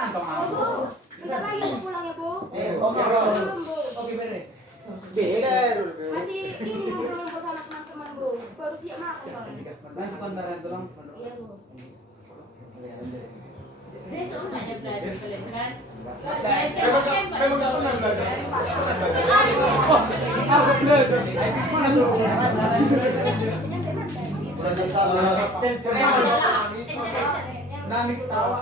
Bentar lagi aku pulang ya, Bu. Oke, Belum, Bu. oke, beres. Masih ini ngumpul-ngumpul sama teman-teman, Bu. Baru siap makan soalnya. Iya, Bu. Besok nggak ada belajar kalian kan? Memang nggak pernah belajar. Nangis tawa.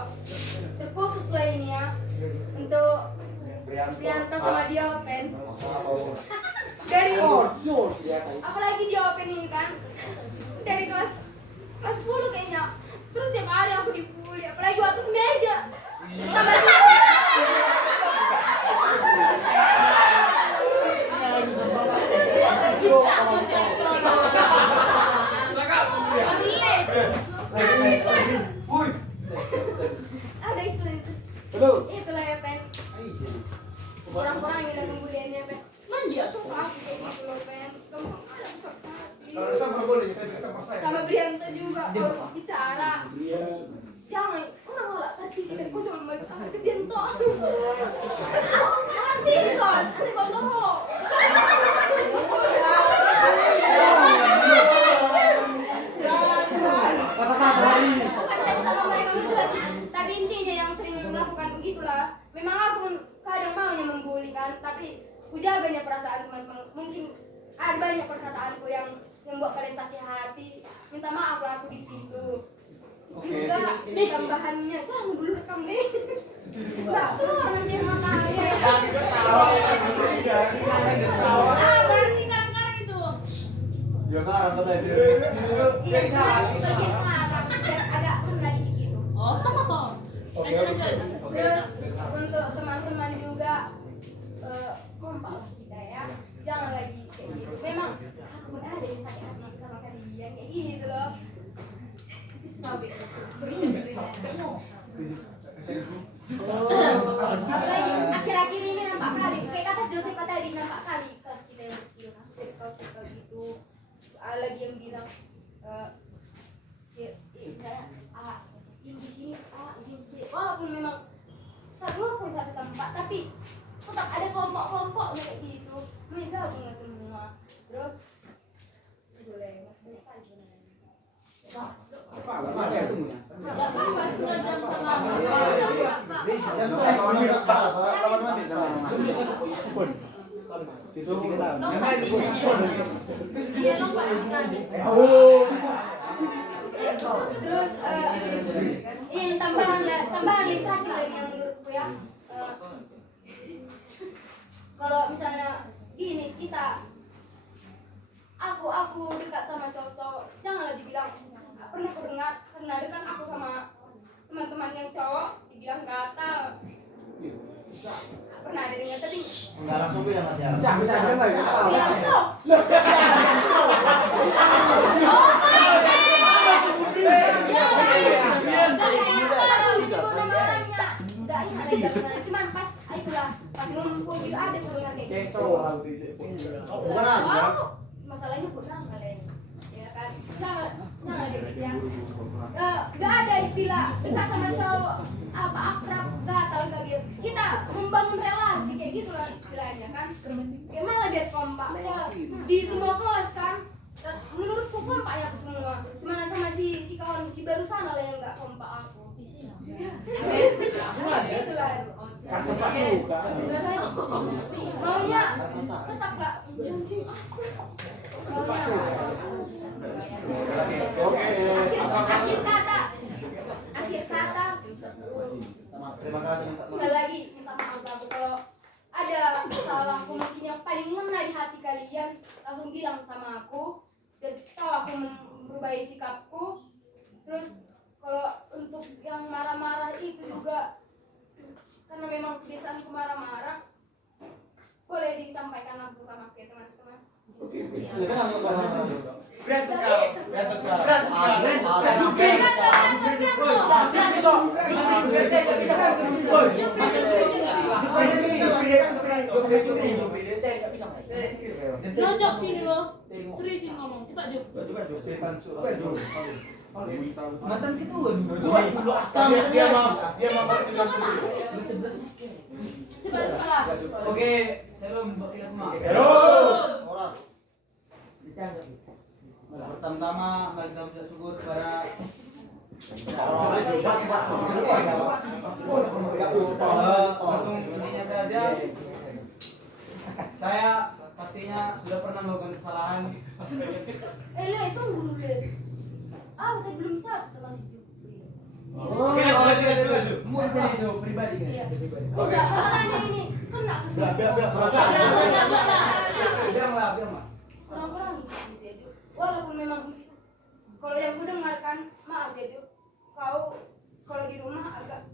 Terkhusus lah ini ya untuk Prianto sama Diopen. Dari apalagi Diopen ini kan dari kelas 10 kayaknya. Terus tiap hari aku dibully, apalagi waktu ke meja. Sama ada itu. Itulah ya, Pen. Orang-orang yang udah membuli Pen. Man, dia suka aku kayak gitu loh, Pen. Kamu ada suka hati. Kalau kita nggak boleh, kita paksain. Sama Brianto juga kalau bicara. Jangan, orang malah tadi sih kan cuma balik ke Brianto. Nanti son, nanti kau tahu. Sama mereka berdua sih. Tapi intinya yang sering melakukan begitulah. Memang aku kadang maunya membuli kan, tapi ku jaganya perasaan teman-teman. Mungkin ada banyak perkataanku yang membuat kalian sakit hati. Minta maaf lah aku di situ. Oke, Enggak, tambahannya kamu dulu rekam nih. Enggak tuh nanti makanya. Berarti karang-karang itu. Ya kan, kata dia. Iya, bagian karang biar agak rendah dikit gitu. Oh. Oke. Terus untuk teman-teman juga kompak lah kita ya. Jangan lagi kayak gitu. Memang aku pun ada yang sakit hati sama kalian kayak gitu loh. Sampai apalagi akhir-akhir ini nampak kali kayak kata Joseph tadi nampak kali kelas kita yang kecil circle gitu. Lagi yang bilang kayak ini di sini ini walaupun memang ngumpul satu tempat tapi tetap ada kelompok-kelompok kayak gitu mereka gabung semua terus boleh banyak kali Nggak apa-apa, setengah jam sama terus ini tambahan yang terakhir lagi yang menurutku ya kalau misalnya gini kita aku dekat sama cowok-cowok janganlah dibilang pernah aku dengar karena dekat aku sama teman-teman yang cowok dibilang gatal pernah ada dengar tadi Enggak langsung ya Mas ya. langsung cuman pas itulah pas ngumpul gitu ada tuh dengar kayak gitu masalahnya kurang kalian ya kan jangan ya nggak ada istilah kita sama cowok apa akrab gatal kayak gitu kita membangun relasi kayak gitulah istilahnya kan kayak malah biar kompak di semua kelas kan menurutku kompak ya semua cuman sama si kawan si baru sana lah yang nggak kompak aku itulah maunya tetap gak anjing aku maunya akhir kata Terima kasih. sekali lagi minta maaf aku kalau ada salahku mungkin yang paling ngena di hati kalian langsung bilang sama aku dan tahu aku merubah sikapku terus kalau untuk yang marah-marah itu juga karena memang kebiasaanku marah-marah boleh disampaikan langsung sama aku ya teman-teman. Nojok sini lo. Serius ngomong, cepat Juk. Mantan ketua. Dia mau kasih Coba tak. Coba coba. Oke, salam buat kita semua. Orang. Pertama-tama mari kita ucap syukur kepada langsung intinya saja. Saya pastinya sudah pernah melakukan kesalahan. Le, tunggu dulu Le. Tadi belum cat tentang situ. Oke, lanjut. Muat itu pribadi kan? Iya. Pribadi. Enggak, masalahnya ini kena ke sini. Bilang lah. Kurang-kurang gitu ya, Ju. Walaupun memang kalau yang gue dengarkan, maaf ya Ju, kau kalau di rumah agak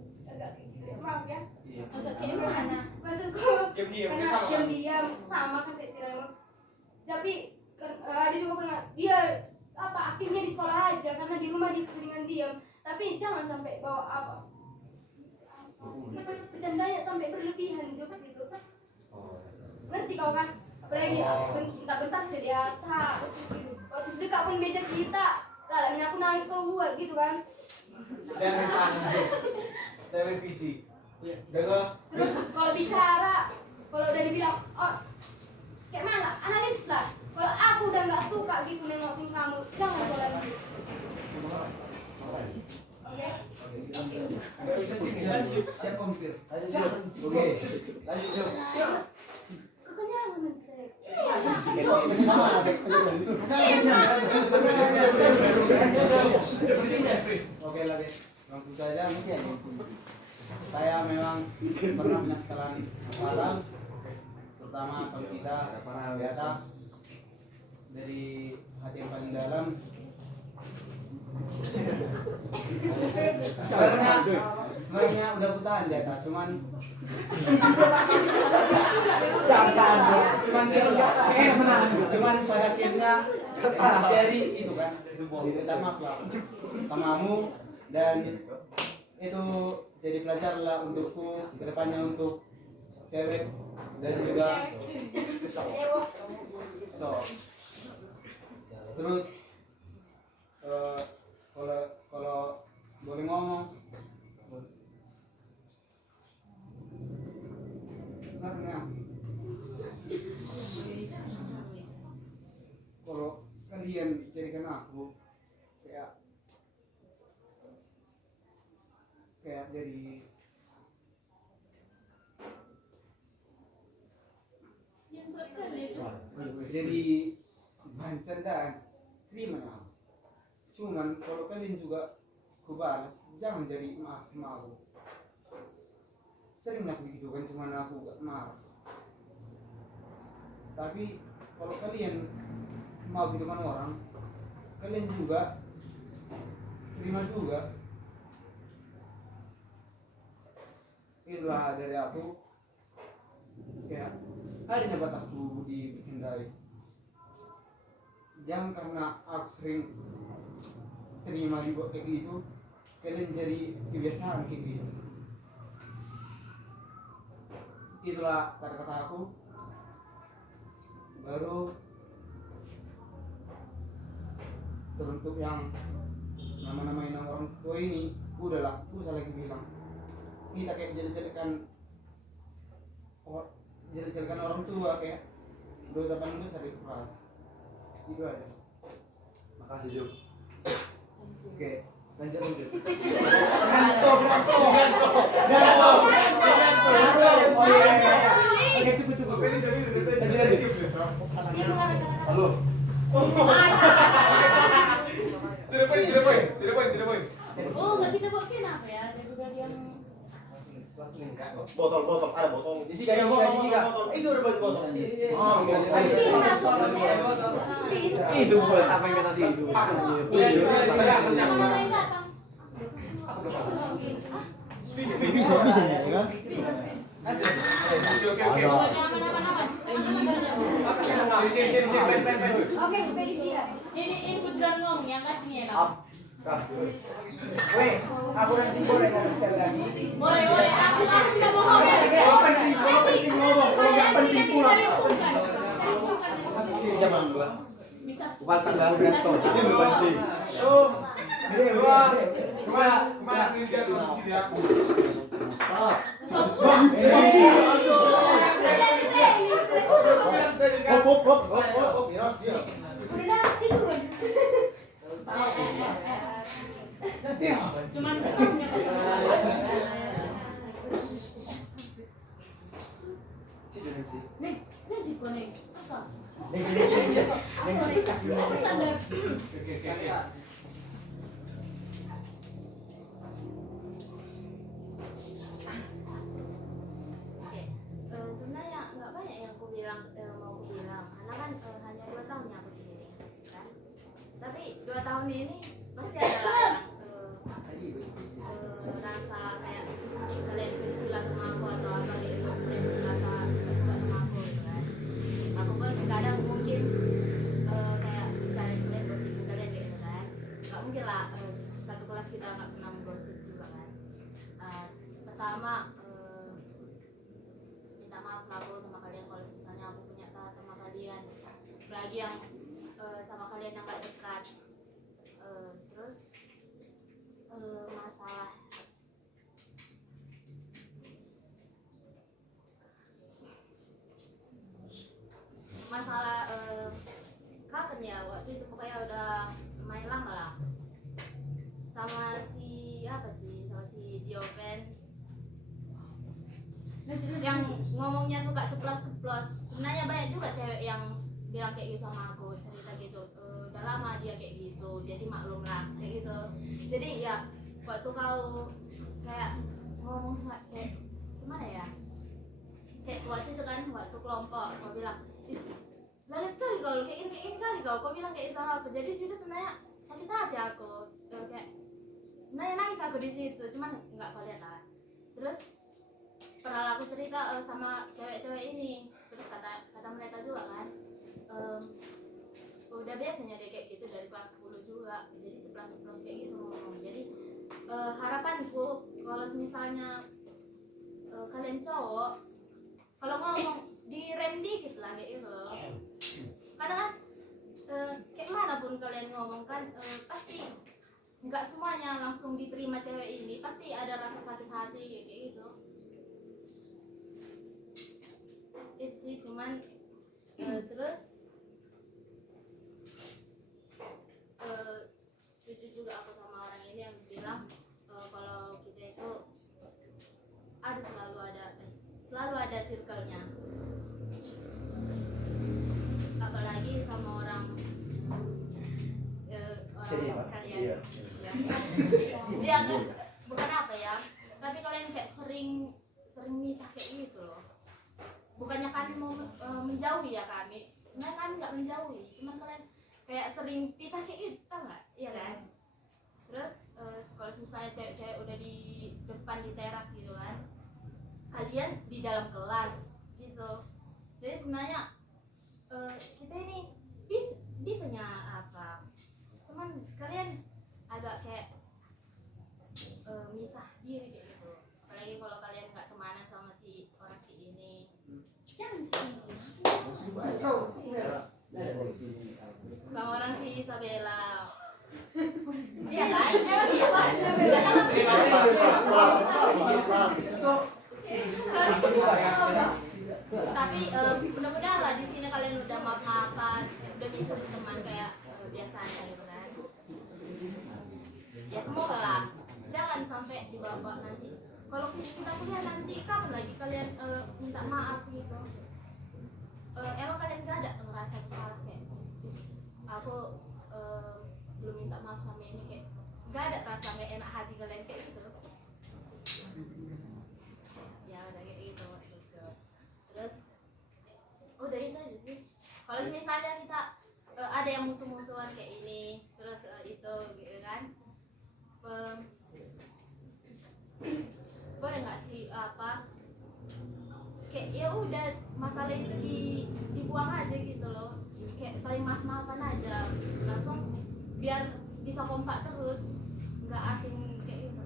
gitu ya, maaf ya. Untuk kayak mana? Maksudku karena diam sama kan kayak si Raymond. Tapi ada juga pernah dia aktifnya di sekolah aja karena di rumah dia keseringan diam. Tapi jangan sampai bawa bercandanya sampai berlebihan juga gitu. Ngerti kau kan? Apalagi bentar-bentar sedia waktu sedekat pun meja kita lalanya aku nangis kau buat gitu kan. televisi. Dengar. Terus kalau bicara kalau udah dibilang kayak mana analis lah, kalau aku udah nggak suka gitu nengokin kamu jangan kau lagi. Oke. Siap kompir. Oke. Lanjut. Kekenyangan nanti saya. Oke lagi. Langsung saja. Saya memang pernah punya kesalahan fatal. Pertama kalau kita biasa dari hati yang paling dalam. Sebenarnya udah aku tahan di atas, cuman pada akhirnya jadi itu kan minta maaf lah samamu dan itu jadi pelajaran lah untukku kedepannya untuk cewek dan juga terus kalau boleh ngomong karena kalau kalian jadikan aku kayak jadi bahan candaan terima ya. Cuman kalau kalian juga kubalas jangan jadi maaf aku sering begitu kan cuman aku gak marah tapi kalau kalian mau gitu kan orang kalian juga terima juga itulah dari aku ya adanya batasku dihindari jangan karena aku sering terima juga kayak gitu kalian jadi kebiasaan kayak gitu itulah kata-kata aku baru teruntuk yang nama-namain orang tua ini udahlah usah lagi bilang kita kayak jelek-jelekan orang tua kayak dosa paling besar itu keras itu aja. Makasih Juk. Oke lanjut Halo. Tidak poin. Oh, nggak kita buat kenapa ya? Daripada yang Botol, ada botol. Di sini ada botol. Itu udah botol. Itu buat apa yang kata sih itu? Bisa ya kan? Oke. Oke, spedisi ya. ini input drangong yang kacanya kak. Weh, aku nanti boleh bisa lagi. Boleh. Aku bisa bohong. Kalau penting ngomong, kalau nggak penting pulang. Bisa. Bukan tanggal berapa? Ini berpancing. Kemana ini dia tuh di sini aku. Stop. Hop, ya, dia. Udah tidur. Cuman Nih, nih si kuning. Apa? Aku sadar. Oke, sebenarnya nggak banyak yang aku bilang mau aku bilang, karena kan hanya 2 tahun yang aku di sini, kan. Tapi 2 tahun ini pasti ada lah yang rasa kayak kalian benci lah sama aku atau apa gitu, kalian merasa nggak suka sama aku gitu kan. Aku pun kadang mungkin kayak bicara kalian gosip kalian kayak gitu kan. Nggak mungkin lah satu kelas kita nggak pernah menggosip juga kan. Pertama minta maaf lah aku sama kalian kalau misalnya aku punya salah sama kalian, apalagi yang sama kalian yang gak dekat. Terus masalah kapan ya waktu itu pokoknya udah lumayan lama lah sama si Diopen yang ngomongnya suka ceplos-ceplos. Sebenarnya banyak juga cewek yang bilang kayak gitu sama aku, cerita gitu, udah lama dia kayak gitu, jadi maklum lah kayak gitu. Jadi ya waktu kau kayak ngomong kayak gimana ya, kayak waktu itu kan waktu kelompok kau bilang lalit kali kau kayak ini kali kau bilang kayak sama aku. Jadi situ sebenarnya sakit hati aku, kayak sebenarnya nangis aku di situ, cuman nggak kau lihat lah. Terus pernah aku cerita sama cewek-cewek ini, terus kata mereka juga kan, udah biasanya dia kayak gitu dari kelas 10 juga, jadi ceplos-ceplos kayak gitu ngomong. Jadi harapanku kalau misalnya kalian cowok kalau ngomong direm dikit lah kayak gitu loh. Karena kan kayak mana pun kalian ngomong kan pasti nggak semuanya langsung diterima cewek ini, pasti ada rasa sakit hati kayak gitu. Itu sih cuman terus setuju juga aku sama orang ini yang bilang kalau kita itu selalu ada circle-nya, apalagi sama orang kalian ya. Dia kan bukan apa ya, tapi kalian kayak sering misah kayak gitu loh. Bukannya kami mau menjauhi ya, kami sebenarnya kami nggak menjauhi, cuman kalian kayak sering pisah kayak gitu, tau nggak? Iya kan? Terus kalau misalnya cewek-cewek udah di depan di teras gitu kan, kalian di dalam kelas gitu. Jadi sebenarnya kita ini bisanya apa? Cuman kalian agak kayak misah diri kayak gitu. Apalagi kalau kalian nggak kemana sama si orang si ini. Jangan sama orang si Isabella. Iya kan? Tapi mudah-mudahan lah di sini kalian udah maaf-maafan, udah bisa berteman kayak biasanya gitu kan. Ya semoga lah, jangan sampai dibawa nanti. Kalau kita kuliah nanti kapan lagi kalian minta maaf gitu. Emang kalian gak ada ngerasa salah kayak aku belum minta maaf sama ini, kayak gak ada rasa gak enak hati kalian kayak gitu. Ya udah kayak gitu. Terus udah itu aja sih. Kalau misalnya kita ada yang musuh-musuhan kayak ini, terus itu gitu kan, boleh nggak sih apa kayak ya udah masalah itu dibuang aja gitu loh, kayak saling maaf-maafan aja langsung biar bisa kompak terus, nggak asing kayak gitu.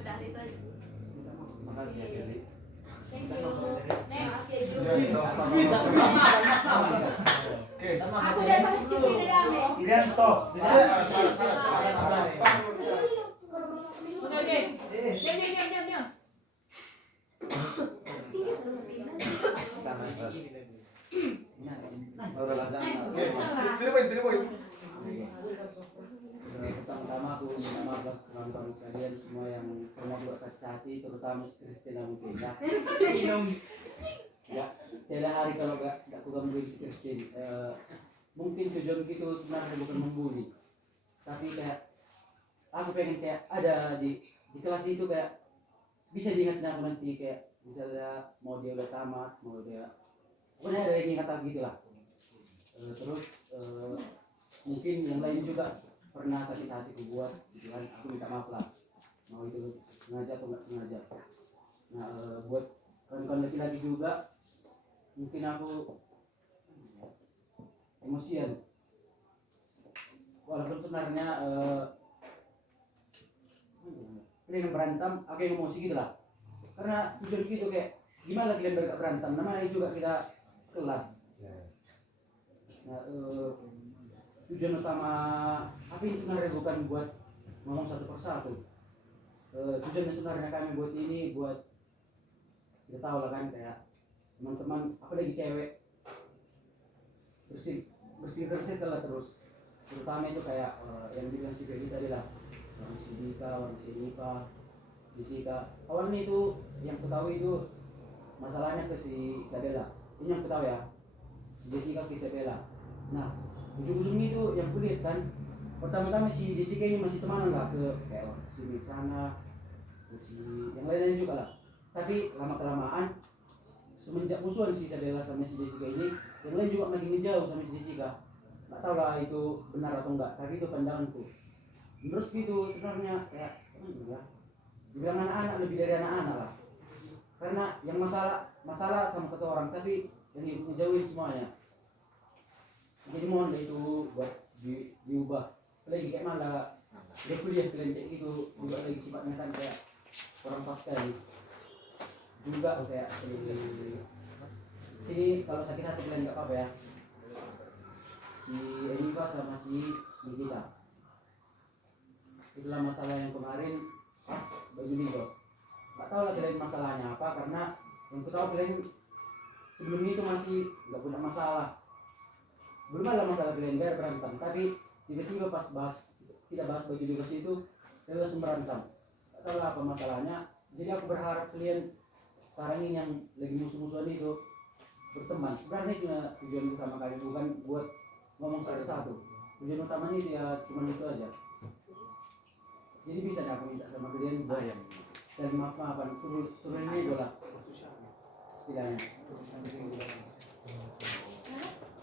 Udah itu aja sih. Makasih ya Kelly. Thank you. Next. Oke. Aku udah sampai sini udah damai. Dan top. sama si Christina mungkin ya. Minum. Ya, tiada hari kalau gak aku gangguin si Christine. Mungkin tujuan itu sebenarnya bukan membuli, tapi kayak aku pengen kayak ada di kelas itu kayak bisa diingatnya aku nanti kayak misalnya mau dia udah tamat, mau dia pokoknya ada yang ingat aku gitu lah. Terus mungkin yang lain juga pernah sakit hati ku buat gitu kan, aku minta maaf lah, mau itu sengaja atau nggak sengaja. Nah buat kawan-kawan laki-laki juga mungkin aku emosian walaupun sebenarnya kalian berantem aku yang emosi gitu lah, karena tujuan gitu kayak gimana kalian bergak berantem, namanya juga kita sekelas. Nah, tujuan utama apa ini sebenarnya bukan buat ngomong satu persatu. Tujuannya sebenarnya kami buat ini buat kita tahu lah kan, kayak teman-teman apalagi cewek bersih lah terus, terutama itu kayak yang bilang si Feli tadi lah, orang si Dika, orang si Nipa, Jessica. Awalnya itu yang ketahui itu masalahnya ke si Isabella, ini yang ketahui ya, si Jessica ke Isabella. Nah ujung-ujungnya itu yang kulihat kan, pertama-tama si Jessica ini masih teman nggak ke kayak si Miksana, ke si yang lain-lain juga lah. Tapi lama-kelamaan semenjak musuhan si Isabella sama si Jessica ini, yang lain juga makin jauh sama si Jessica. Nggak tahu lah itu benar atau enggak, tapi itu pandanganku. Menurut itu sebenarnya kayak ya, dibilang anak-anak lebih dari anak-anak lah. Karena yang masalah sama satu orang, tapi yang ngejauhin semuanya. Jadi mohon deh itu buat diubah. Lagi kayak malah dia kuliah kalian kayak gitu juga lagi sifatnya kan kayak orang pas sekali. Juga kayak sini kalau sakit hati kalian nggak apa-apa ya. Si Eniva sama si Nikita. Itulah masalah yang kemarin pas baju Ligos. Nggak tahu lah kalian masalahnya apa, karena yang ku tahu kalian sebelum itu masih nggak punya masalah. Belum ada masalah kalian berantem, tapi tiba-tiba pas tidak bahas baju Ligos itu kalian langsung berantem. Nggak tahu lah apa masalahnya. Jadi aku berharap kalian sekarang ini yang lagi musuh-musuhan itu berteman. Sebenarnya itu tujuan utama kalian, bukan buat ngomong satu-satu. Tujuan utamanya dia cuma itu aja. Jadi bisa nih aku minta sama kalian buat saling maaf-maafan, turun ini bola istilahnya.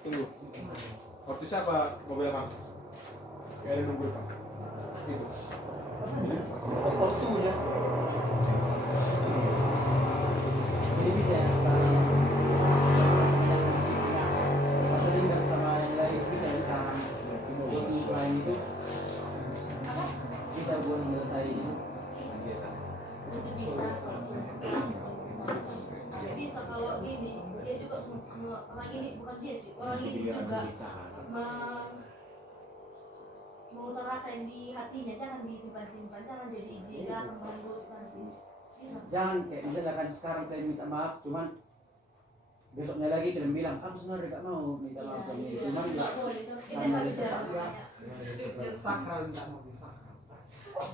Tunggu. Waktu siapa mobil masuk? Kayak ada nunggu pak. Itu. Waktunya. Jadi bisa ya sekarang. Masa dendam sama yang lain bisa ya sekarang. Jadi selain itu kita buat menyelesaikan itu. Itu bisa. Bisa kalau ini dia juga orang ini bukan dia sih, orang ini juga mengutarakan di hatinya, jangan disimpan-simpan, jangan jadi dia mengganggu nanti. Jangan kayak misalnya kan sekarang kalian minta maaf, cuman besoknya lagi kalian bilang aku sebenarnya gak mau minta maaf sama dia, cuman Nggak boleh itu. Itu karena harus dia terpaksa. Sakral minta mobil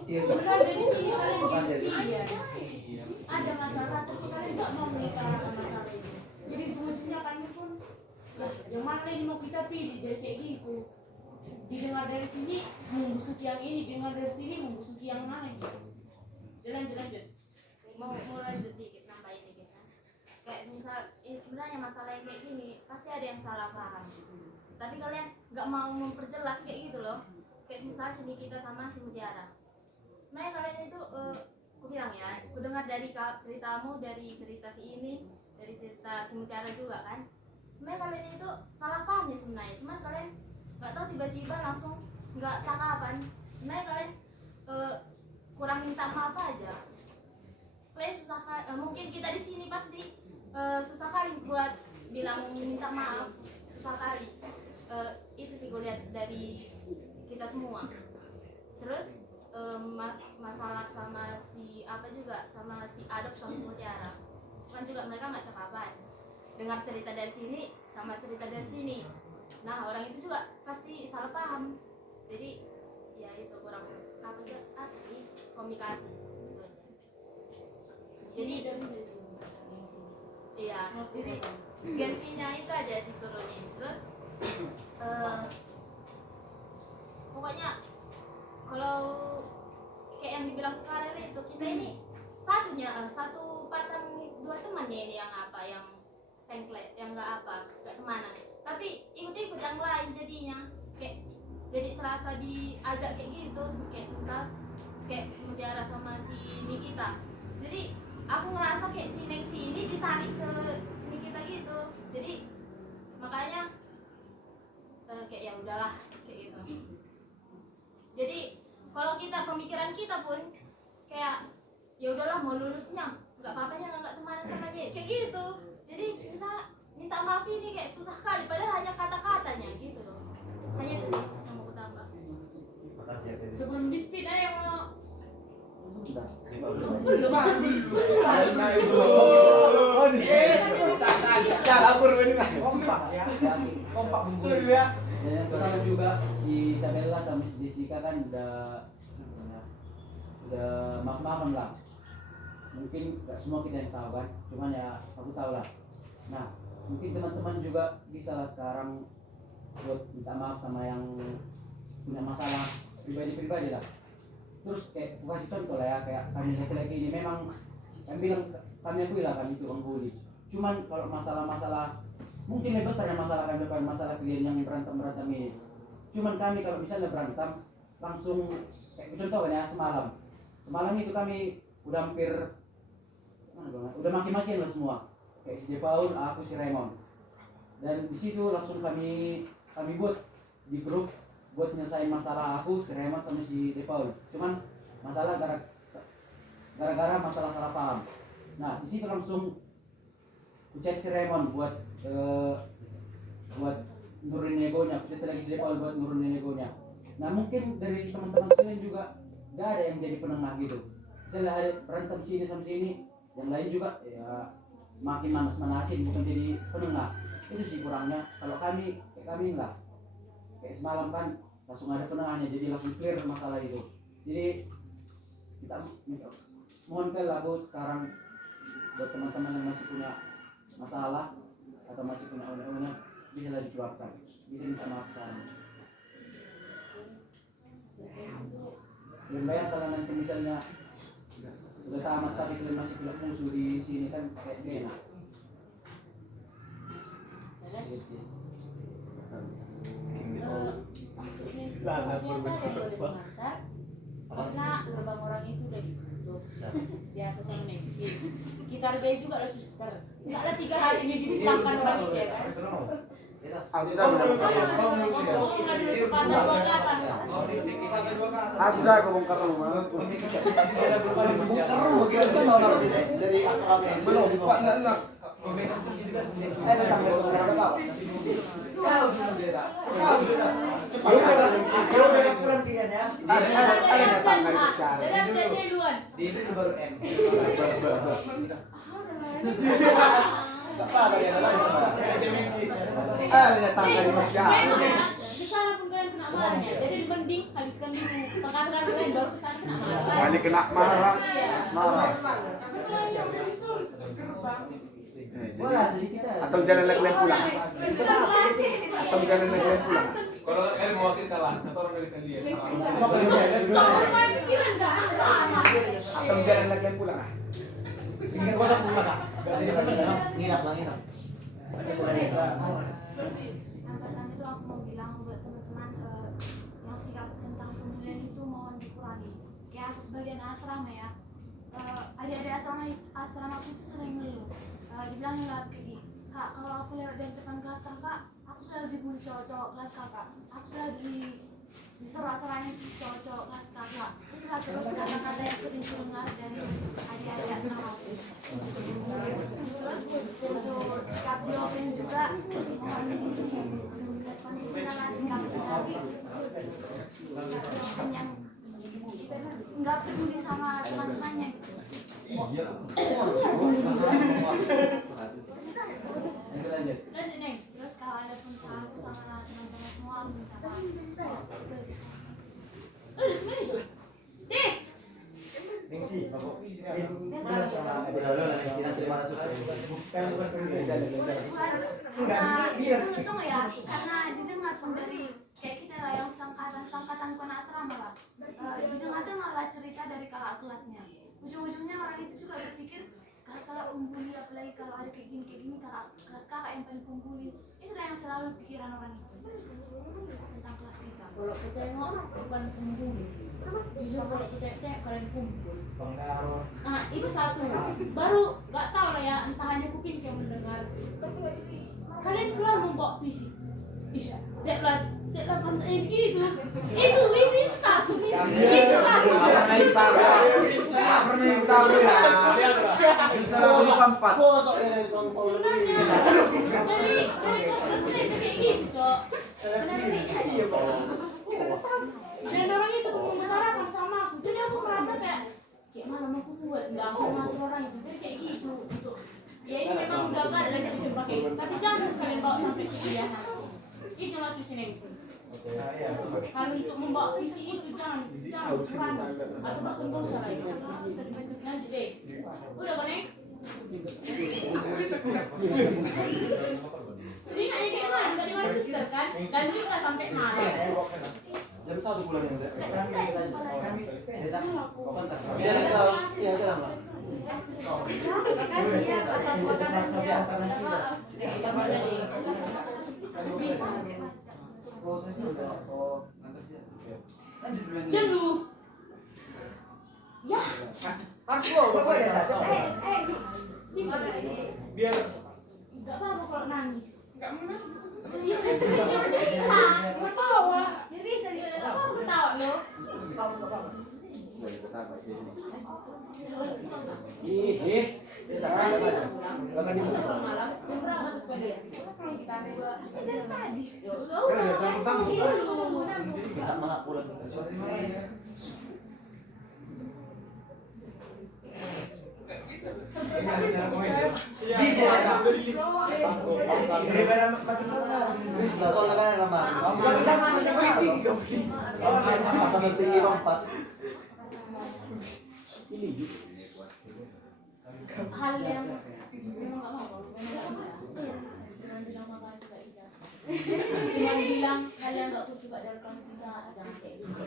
Iya, Bukan dari sini kalian gengsi ya. Ada masalah tapi kalian nggak mau mengutarakan masalah itu. Jadi ujungnya kami pun yang mana ini mau kita pilih, jadi kayak gitu. Didengar dari sini membusuki yang ini, dengar dari sini membusuki yang mana gitu. Lanjut. mau lanjut dikit, nambahin dikit kan. Kayak misal sebenarnya masalah yang kayak gini pasti ada yang salah paham, tapi kalian nggak mau memperjelas kayak gitu loh. Kayak misal sini kita sama si Mutiara, makanya kalian itu aku bilang ya, aku dengar dari ceritamu, dari cerita si ini, dari cerita si Mutiara juga kan, makanya kalian itu salah paham ya sebenarnya, cuman kalian nggak tahu tiba-tiba langsung nggak cakapan. Makanya kalian kurang minta maaf aja. Kalian susah mungkin kita di sini pasti susah kali buat bilang minta maaf, susah kali. Itu sih gue lihat dari kita semua. Terus masalah sama si apa juga, sama si Adop sama si Mutiara kan juga mereka nggak cakapan, dengar cerita dari sini sama cerita dari sini. Nah orang itu juga pasti salah paham, jadi ya itu kurang apa sih komunikasi gitu aja. Jadi iya gengsinya itu aja diturunin. Terus pokoknya kalau kayak yang dibilang sekarang itu, kita ini satu pasang dua teman ya ini yang apa, yang sengklet, yang nggak temanan, tapi ikut-ikut yang lain jadinya kayak jadi serasa diajak kayak gitu, kayak susah kayak semudiara sama si Nikita. Jadi aku ngerasa kayak si Nexi ini ditarik ke si Nikita gitu, jadi makanya kayak ya udahlah kayak gitu. Jadi kalau kita pemikiran kita pun kayak ya udahlah mau lulusnya nggak apa-apanya nggak temanan sama dia kayak gitu. Jadi bisa minta maaf ini kayak susah kali, padahal hanya kata-katanya gitu loh. Hanya itu sih yang mau aku tambah. Sebelum di speed aja mau Belum mandi. Kompak ya. Kompak Betul ya. Dan yang pertama juga si Isabella sama si Jessica kan udah maaf-maafan lah. Mungkin gak semua kita yang tahu kan, cuman ya aku tahu lah. Nah, mungkin teman-teman juga bisa lah sekarang buat minta maaf sama yang punya masalah pribadi-pribadi lah. Terus kayak aku kasih contoh lah ya, kayak kami laki-laki ini memang yang bilang kami akui lah kami tukang bully. Cuman kalau masalah-masalah mungkin lebih besar yang masalah kami, bukan masalah kalian yang berantem ini. Cuman kami kalau misalnya berantem langsung kayak contoh kan ya, semalam itu kami udah hampir udah maki-makian lah semua, kayak si Paul, aku, si Raymond. Dan di situ langsung kami buat di grup buat nyelesain masalah aku, si Raymond sama si Paul. Cuman masalah gara-gara masalah salah paham. Nah di situ langsung aku chat si Raymond buat nurunin egonya, aku chat lagi si Paul buat nurunin egonya. Nah mungkin dari teman-teman sekalian juga gak ada yang jadi penengah gitu. Misalnya ada berantem sini sama sini, yang lain juga ya makin manas-manasin, bukan jadi penengah. Itu sih kurangnya. Kalau kami enggak, kayak semalam kan langsung ada penengahnya, jadi langsung clear masalah itu. Jadi kita mohon aku sekarang buat teman-teman yang masih punya masalah atau masih punya unek-unek, bisa lah dikeluarkan, bisa minta maaf sekarang. Dan bayang kalau nanti misalnya udah tamat tapi kalian masih punya musuh di sini kan kayak gak enak. karena gerbang orang itu udah ditutup di atas sama Nexi. Kita hargai juga lah suster. Enggak ada 3 hari ini dipulangkan orang itu ya kan. Aku dah bongkar rumah. Bongkar rumah kita kan orang dari asal belum Pak nak. Ada tanggal besar. Itu baru M. Ada tanggal besar. Kesana pun kalian kena marahnya. Jadi mending habiskan dulu. Tengah-tengah kalian baru kesana kena marah. Sekali kena marah. Atau jalan lagi pulang. Kalau mau wakil kalah, atau orang dari dia. Atau jalan lagi pulang. Sehingga gua pulang Kak. Nginap. Yang pertama itu aku mau bilang buat teman-teman yang sikap tentang pembulian itu mohon dikurangi. Kayak aku sebagian asrama ya, adik-adik asrama aku itu sering ngeluh. Dibilangin lah Pidi, Kak kalau aku lewat dari depan kelas kakak, aku selalu dibully cowok-cowok kelas kakak. Aku selalu diserak-serahin cowok-cowok kelas kakak. Itulah terus kata-kata yang sering dengar dari adik-adik asrama aku. Terus untuk sikap dosen juga mohon dikondisikan lah sikap tapi sikap dosen yang nggak peduli sama teman-temannya gitu. Lanjut Neng. Terus kalau ada pun salah sama teman-teman semua aku minta maaf. Dek. Ningsi, Bapak. Dan Untung ya, karena didengar pun dari kayak kita lah yang sangkatan anak asrama lah. Didengar lah cerita dari kakak kelasnya. Ujung-ujungnya orang itu juga berpikir kakak pembuli, apalagi kalau ada kayak gini kakak kelas kakak yang paling pembuli. Itu yang selalu pikiran orang itu tentang kelas kita. Kalau kita tengok bukan pembuli, justru kalau kita tengok kalian kumpul. Nah itu satu. Baru nggak tahu lah ya, entah hanya kuping yang mendengar. Kalian selalu membawa visi. Deklah pantai gitu. Itu satu. Itu satu. Sebenarnya dari kelasnya itu kayak gitu, Cok. Dan orang itu membicarakan sama aku, jadi aku merasa kayak mana mau aku buat, nggak akan ngatur orang itu, jadi kayak gitu. Ya ini memang udah gak ada lagi bisa dipakai, tapi jangan kalian bawa sampai ke kuliah nanti. Itu maksud sinengsi. Kalau untuk membawa visi itu jangan kurang atau bahkan dosa lagi. Lanjut deh. Udah kan Nek? Jadi nanya kayak mana? Tadi mana sister kan? Dan juga sampai mana? Jam 1 pulang ya. Makasih ya atas makanannya. Kita balik. Dulu. Ya. Biar Enggak apa-apa kalau nangis. Enggak mau nangis. Iya, bisa. Ketawa. Dia bisa dia Enggak apa-apa ketawa loh. Malam. Berapa tuh sepeda? dari tadi. Hal yang memang nggak mau, jangan bilang makasih Kak Ida. Cuma bilang kalian nggak tuh juga dari kelas kita, jangan kayak gitu.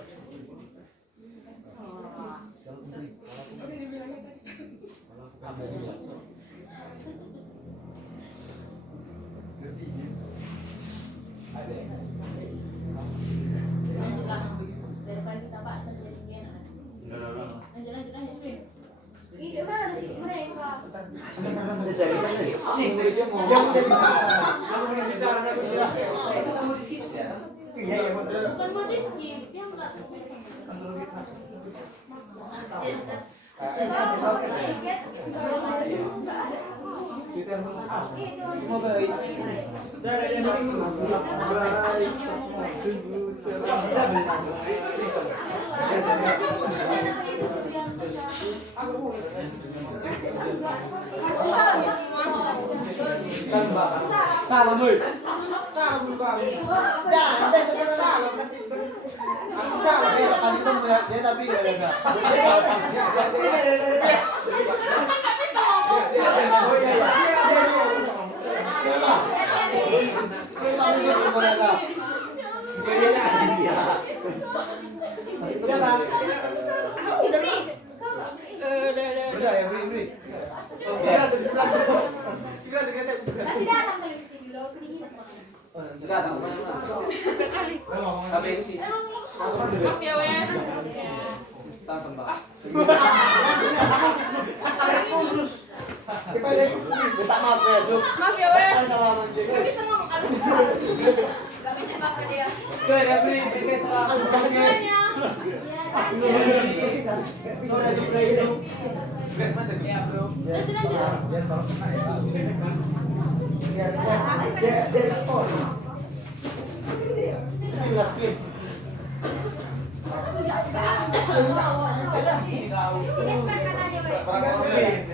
Lanjutlah daripada kita paksa jadi gini. Lanjut Swin. Ini mana sih mereka? Bukan mau di skip, dia nggak Salam oi. Udah ya beri. Masih datang lagi ke sini loh, pendinginan. Tapi sih. Maaf ya Wen. Tangan Pak. Maaf ya Wen. Gak bisa ngomong kalau gak bisa apa dia. Sini sepakan aja, Wei.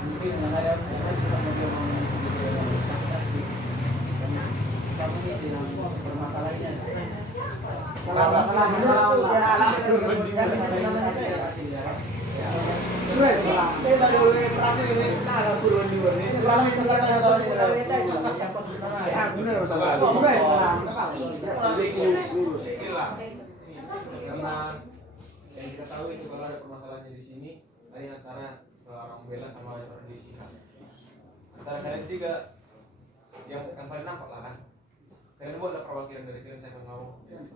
Mungkin yang ada permasalahannya Karena yang kita tahu itu kalau ada permasalahannya di sini ada antara orang bela sama orang di sini. Antara kalian tiga yang paling nampak lah kan. Kalian buatlah perwakilan dari kalian, saya akan mau dari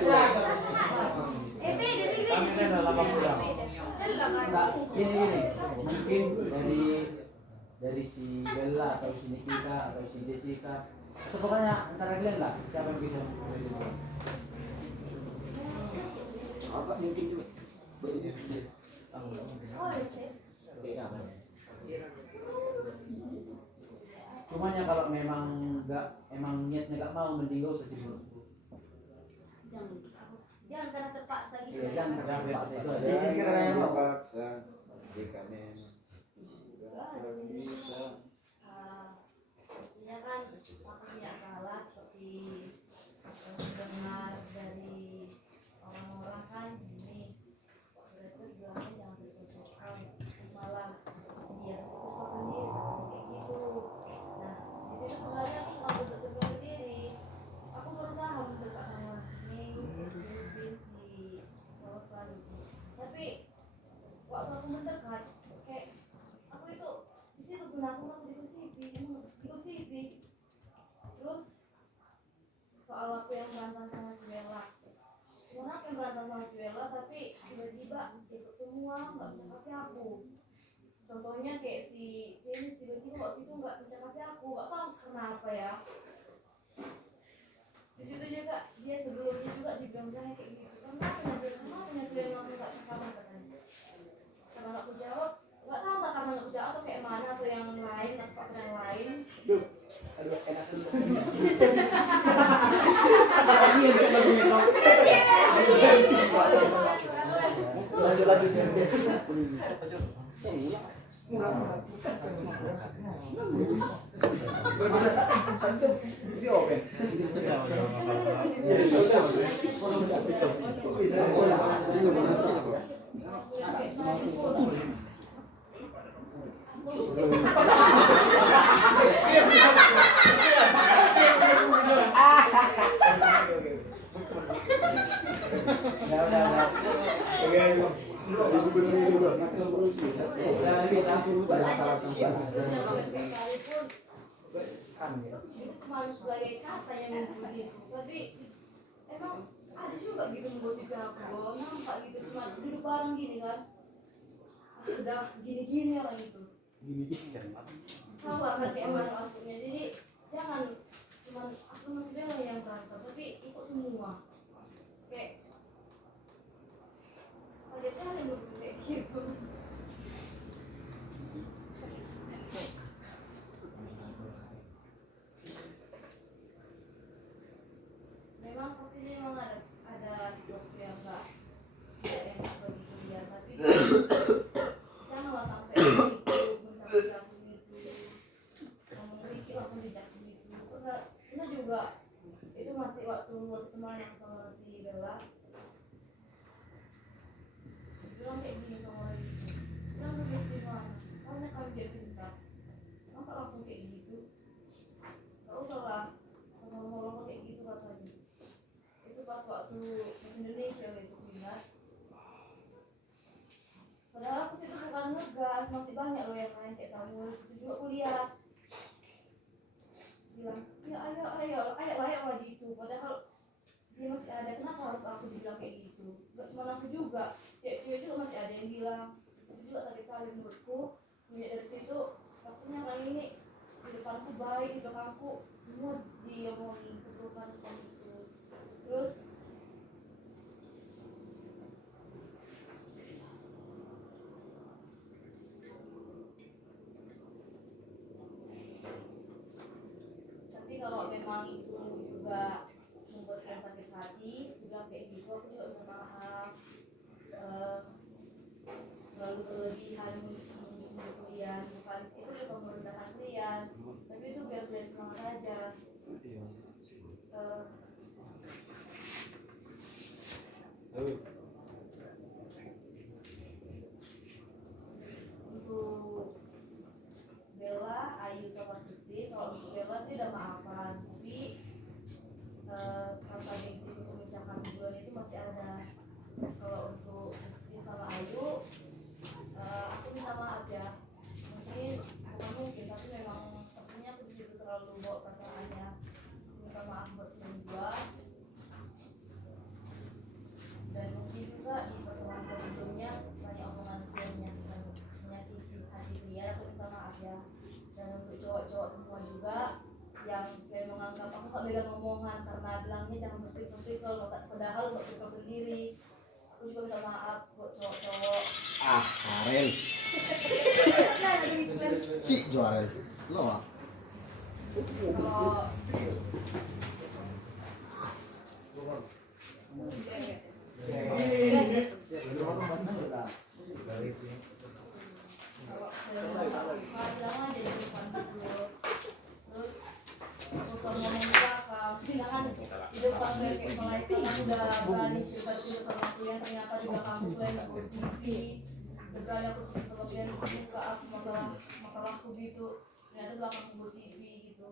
saya. Gini, mungkin dari si Bella atau si Nikita atau si Jessica, atau pokoknya antara kalian lah siapa yang bisa memberi duluan. Apa mungkin juga. Cuman ya kalau memang emang niatnya nggak mau, mending gak usah sih dulu. Jangan karena terpaksa gitu. Iya, jangan terpaksa itu ada. Ini kita yang memaksa jika memang bisa. Artinya kan aku punya salah seperti yang dengar dari orang-orang kan ini mereka bilangnya jangan bersesuaian malah dia bersesuaian sendiri kayak gitu. Nah di situ sebenarnya aku nggak bersesuaian sendiri. Aku berusaha mendekat sama si si Rosa gitu. Tapi waktu aku mendekat kayak aku itu di situ pun aku masih digosipi. Terus soal aku yang berantem sama si Bella, sebenarnya aku yang berantem sama si Bella tapi tiba-tiba ikut semua nggak mencapai aku. Contohnya kayak si Dennis tiba-tiba waktu itu nggak mencapai aku, nggak tahu kenapa ya. Di situ juga dia sebelumnya juga dibilang-bilang kayak gitu. Kenapa kalian langsung nggak sama katanya? Karena nggak aku jawab, nggak tahu nggak karena nggak aku jawab atau kayak mana atau yang lain atau faktor yang lain. Aduh, enak dulu. Jadi oke. Cuma sebagai kata yang begitu, tapi emang ada juga gitu menggosipin aku, nampak gitu cuma duduk bareng gini kan, udah gini-gini orang itu. Tahu lah kan kayak mana maksudnya. Jadi jangan cuma aku maksudnya lah yang berantem, tapi ikut semua. Kayak kagetnya ada yang berpikir kayak gitu. Memang pastinya memang ada sesuatu yang enggak enak bagi kuliah, tapi janganlah sampai itu mencabut aku gitu, memiliki waktu dijak gitu. Karena juga itu masih waktu teman yang sama si Bella bilang kayak gini sama orang gitu, bilang lu besti mana karena kamu jadi pintar, masa langsung kayak gitu, gak usah lah ngomong-ngomong kayak gitu katanya. Itu pas waktu di Indonesia itu pindah. Padahal aku situ bukan ngegas, masih banyak loh yang lain kayak kamu itu juga kuliah. Bilang, ya ayo lah gitu. Padahal dia masih ada Untuk Bella, Ayu sama Kristi, kalau untuk Bella sih udah maafan, tapi kata gengsi untuk memecahkan hubungan itu masih ada. Kalau untuk Kristi sama Ayu, aku minta maaf ya, mungkin bukan mungkin tapi memang sepertinya aku disitu terlalu bawa perasaannya. Aku minta maaf buat kalian berdua, dan mungkin juga di pertemuan sebelumnya banyak omongan yang menyakiti hati dia. Aku minta maaf ya. Dan untuk cowok-cowok semua juga yang kayak menganggap aku gak beda ngomongan karena bilangnya jangan berpikir padahal buat pikir sendiri. Aku juga minta maaf buat cowok-cowok. Ah, Arel. Si Joarel. Lo ah. Kalau jangan jadi depan dulu. Terus aku kalau ngomong belakang, jangan di depan kayak malaikat. Aku udah berani cerita-cerita sama kalian, ternyata di belakang aku kalian positif. Berani aku cerita sama kalian, buka aku masalahku gitu. Ternyata di belakang aku positif gitu.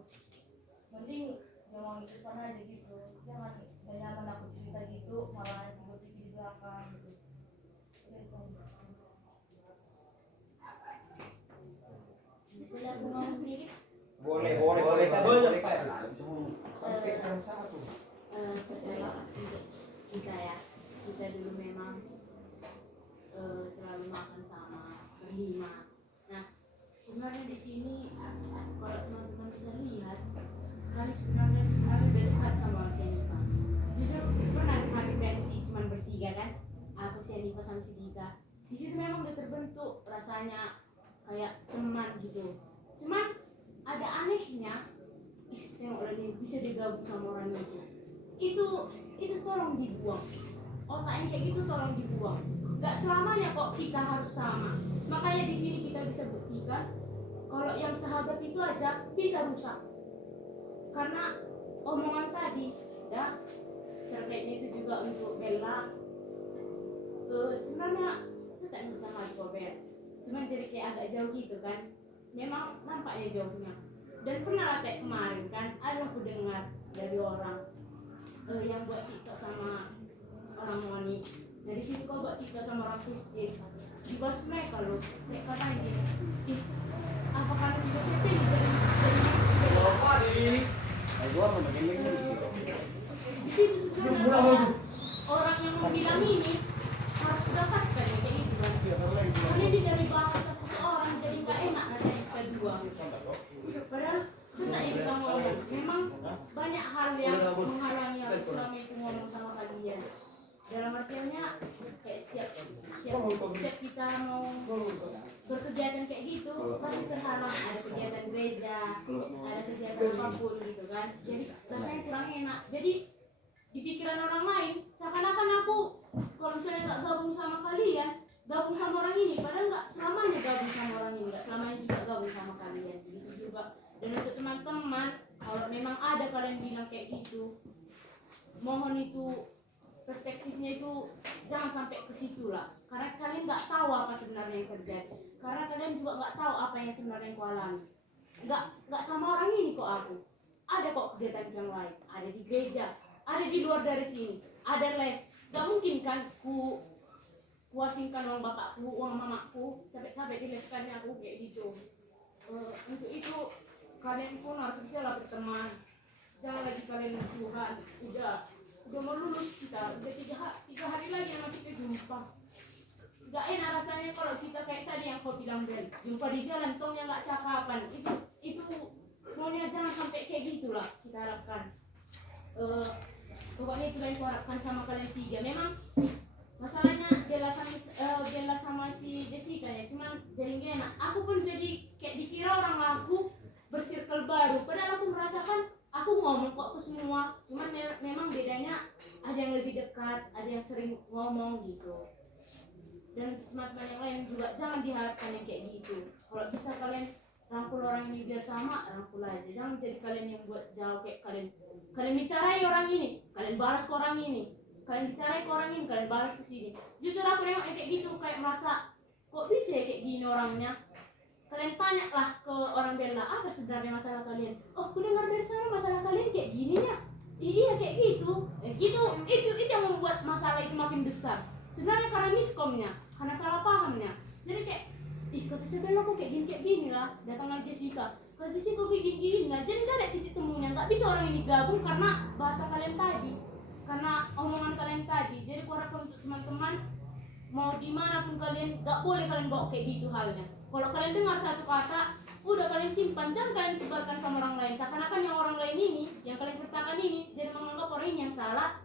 Mending ngomong di depan aja gitu. Jangan gak nyaman aku cerita gitu, malah nanti positif di belakang gitu. Boleh aku ngomong sedikit? Boleh. Terkait kita ya, kita dulu memang selalu makan sama berlima. Nah, sebenarnya di sini kalau teman-teman bisa lihat, kami sebenarnya udah dekat sama si Anifa. Justru pernah kami pensi cuma bertiga kan, aku si Anifa sama si Dita. Di situ memang udah terbentuk rasanya kayak teman gitu. Cuman ada anehnya, tengok lagi bisa digabung sama orang itu tolong dibuang. Otaknya kayak gitu tolong dibuang. Gak selamanya kok kita harus sama. Makanya di sini kita bisa buktikan kalau yang sahabat itu aja bisa rusak karena omongan tadi ya. Terkaitnya itu juga untuk Bella, sebenarnya itu tak bisa lagi kok Bel, cuman jadi kayak agak jauh gitu kan, memang nampaknya jauhnya. Dan pernah kayak kemarin kan ada aku dengar dari orang yang buat TikTok sama orang Moni. Nah di sini kau buat TikTok sama orang Kristen, dibahas mereka loh, kayak katanya gini, ih apa kalian juga siapa ini jadi di situ sebenarnya orang yang bilang ini harus dapatkan ya kayak gitu kan. Karena ini dari bahasa seseorang jadi nggak enak ada yang kedua. Padahal benar yang kita ngomong, memang banyak hal yang menghalangi aku selama itu ngomong sama kalian. Dalam artiannya kayak setiap kita mau berkegiatan kayak gitu pasti terhalang, ada kegiatan gereja, ada kegiatan apapun gitu kan. Jadi rasanya kurang enak. Jadi di pikiran orang lain seakan-akan aku kalau misalnya nggak gabung sama kalian, gabung sama orang ini, padahal nggak selamanya gabung sama orang ini, nggak selamanya juga gabung sama kalian gitu juga. Dan untuk teman-teman, kalau memang ada kalian bilang kayak gitu, mohon itu perspektifnya itu jangan sampai ke situ lah, karena kalian nggak tahu apa sebenarnya yang terjadi, karena kalian juga nggak tahu apa yang sebenarnya ku alami. Nggak sama orang ini kok aku, ada kok kegiatan yang lain, ada di gereja, ada di luar dari sini, ada les. Nggak mungkin kan ku kuasingkan uang bapakku, uang mamaku, capek-capek dileskannya aku kayak gitu. Untuk itu kalian pun harus bisa lah berteman, jangan lagi kalian musuhan. Udah mau lulus kita, udah tiga hari lagi sama kita jumpa. Gak enak rasanya kalau kita kayak tadi yang kau bilang Ben, jumpa di jalan tongnya nggak cakapan. Itu maunya jangan sampai kayak gitulah kita harapkan. Pokoknya itu yang aku harapkan sama kalian tiga. Memang masalahnya Bella sama si Jessica ya, cuman jadi gak enak. Aku pun jadi kayak dikira orang aku bersirkel baru, padahal aku merasakan aku ngomong kok ke semua, cuman memang bedanya ada yang lebih dekat, ada yang sering ngomong gitu. Dan teman-teman yang lain juga jangan diharapkan yang kayak gitu. Kalau bisa kalian rangkul orang ini biar sama, rangkul aja. Jangan jadi kalian yang buat jauh, kayak kalian bicarai orang ini, kalian balas ke orang ini, kalian disalahin ke orang ini, kalian balas ke sini. Jujur aku nengok yang kayak gitu kayak merasa kok bisa ya kayak gini orangnya. Kalian tanya lah ke orang Bella, apa sebenarnya masalah kalian? Oh, aku dengar dari sana masalah kalian kayak gini ya. Iya kayak gitu. Itu yang membuat masalah itu makin besar. Sebenarnya karena miskomnya, karena salah pahamnya. Jadi kayak, ih kata si Bella kok kayak gini lah. Datang Jessica, kata Jessica kok kayak gini lah. Jadi nggak ada titik temunya. Nggak bisa orang ini gabung karena bahasa kalian tadi, karena omongan kalian tadi. Jadi aku harapkan untuk teman-teman, mau dimanapun kalian, nggak boleh kalian bawa kayak gitu halnya. Kalau kalian dengar satu kata, udah kalian simpan, jangan kalian sebarkan sama orang lain. Seakan-akan yang orang lain ini, yang kalian ceritakan ini, jadi menganggap orang ini yang salah,